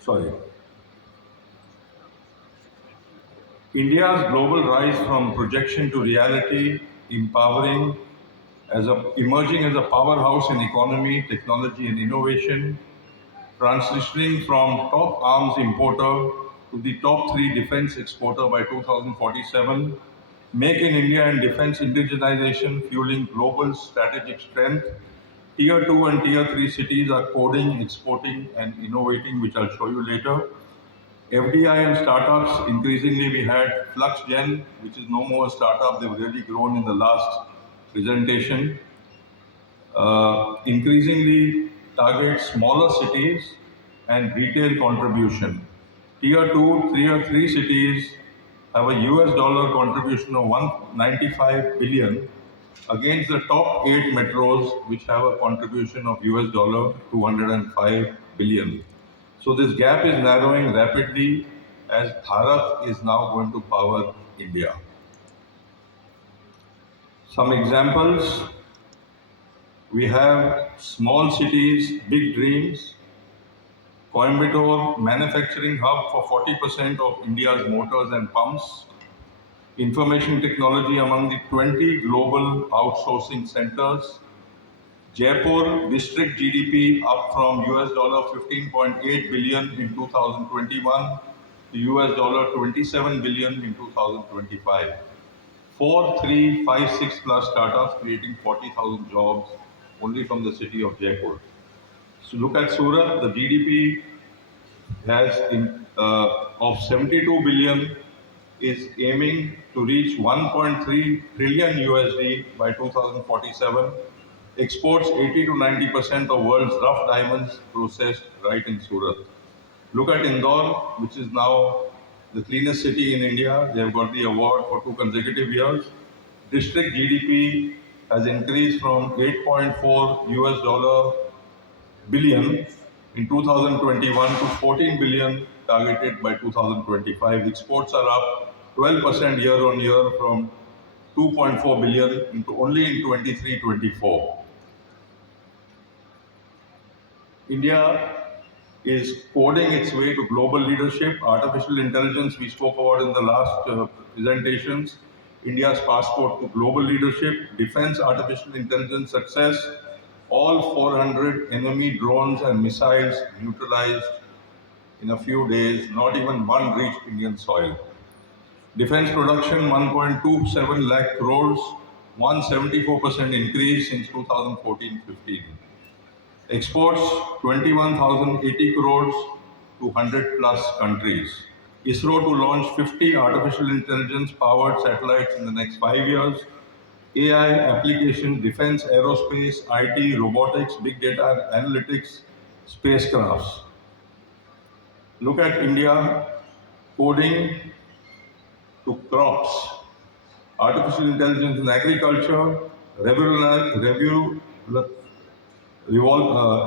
sorry. India's global rise from projection to reality, emerging as a powerhouse in economy, technology and innovation, transitioning from top arms importer to the top three defense exporter by 2047, Make in India and defense indigenization fueling global strategic strength. Tier 2 and Tier 3 cities are coding, exporting and innovating, which I'll show you later. FDI and startups, increasingly we had FluxGen, which is no more a startup, they've really grown in the last presentation. Increasingly target smaller cities and retail contribution. Tier 2, Tier 3 cities have a US dollar contribution of 195 billion against the top 8 metros, which have a contribution of US dollar 205 billion. So this gap is narrowing rapidly as Bharat is now going to power India. Some examples. We have small cities, big dreams. Coimbatore, manufacturing hub for 40% of India's motors and pumps. Information technology among the 20 global outsourcing centers. Jaipur district GDP up from US dollar 15.8 billion in 2021 to US dollar 27 billion in 2025. 4, 3, 5, 6 plus startups creating 40,000 jobs only from the city of Jaipur. So look at Surat, the GDP of 72 billion is aiming to reach 1.3 trillion USD by 2047. Exports 80 to 90% of world's rough diamonds processed right in Surat. Look at Indore, which is now the cleanest city in India. They have got the award for 2 consecutive years. District GDP has increased from 8.4 US dollar billion in 2021 to 14 billion targeted by 2025. Exports are up 12% year on year from 2.4 billion into only in 23-24. India is coding its way to global leadership. Artificial intelligence we spoke about in the last presentations. India's passport to global leadership. Defense artificial intelligence success. All 400 enemy drones and missiles neutralized in a few days. Not even one reached Indian soil. Defense production 1.27 lakh crores, 174% increase since 2014-15. Exports 21,080 crores to 100 plus countries. ISRO to launch 50 artificial intelligence powered satellites in the next 5 years. AI application, defense, aerospace, IT, robotics, big data, analytics, spacecrafts. Look at India coding to crops, artificial intelligence in agriculture,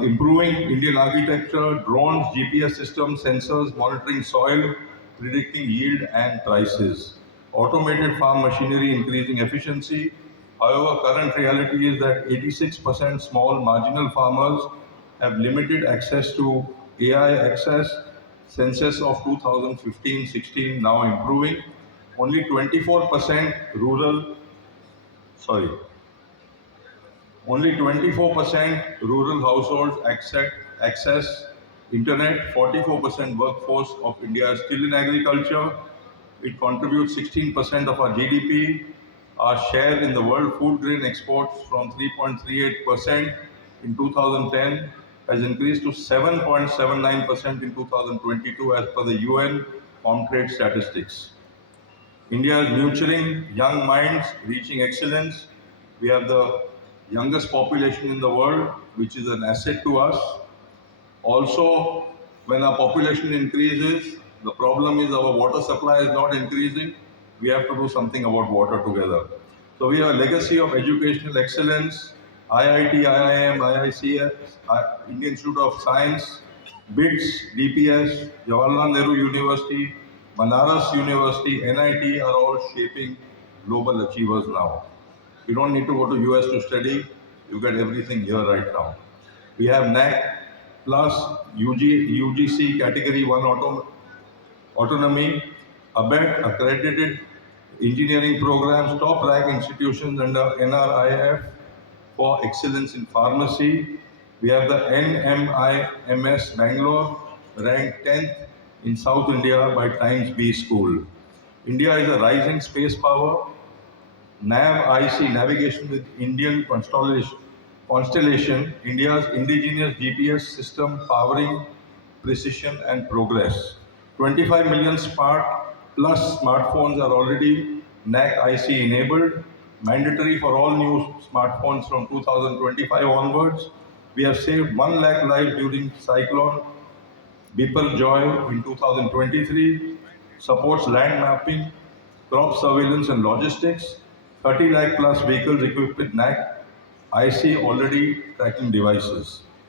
improving Indian architecture, drones, GPS systems, sensors, monitoring soil, predicting yield and prices. Automated farm machinery increasing efficiency. However, current reality is that 86% small marginal farmers have limited access to AI access. Census of 2015-16 now improving. Only 24% only 24% rural households access internet. 44% workforce of India is still in agriculture. It contributes 16% of our GDP. Our share in the world food grain exports from 3.38% in 2010 has increased to 7.79% in 2022 as per the UN Farm Trade Statistics. India is nurturing young minds, reaching excellence. We have the youngest population in the world, which is an asset to us. Also, when our population increases, the problem is our water supply is not increasing. We have to do something about water together. So we have a legacy of educational excellence, IIT, IIM, IICS, Indian Institute of Science, BITS, DPS, Jawaharlal Nehru University, Banaras University, NIT are all shaping global achievers now. You don't need to go to US to study. You get everything here right now. We have NAC, plus UGC Category 1 autonomy, ABET accredited engineering programs, top rank institutions under NRIF for excellence in pharmacy. We have the NMIMS Bangalore, ranked 10th in South India by Times B School. India is a rising space power. NAV-IC, Navigation with Indian Constellation, India's indigenous GPS system powering precision and progress. 25 million smart plus smartphones are already NAC-IC enabled, mandatory for all new smartphones from 2025 onwards. We have saved 1 lakh lives during cyclone Biparjoy in 2023, supports land mapping, crop surveillance and logistics, 30 lakh plus vehicles equipped with NAC IC already tracking devices.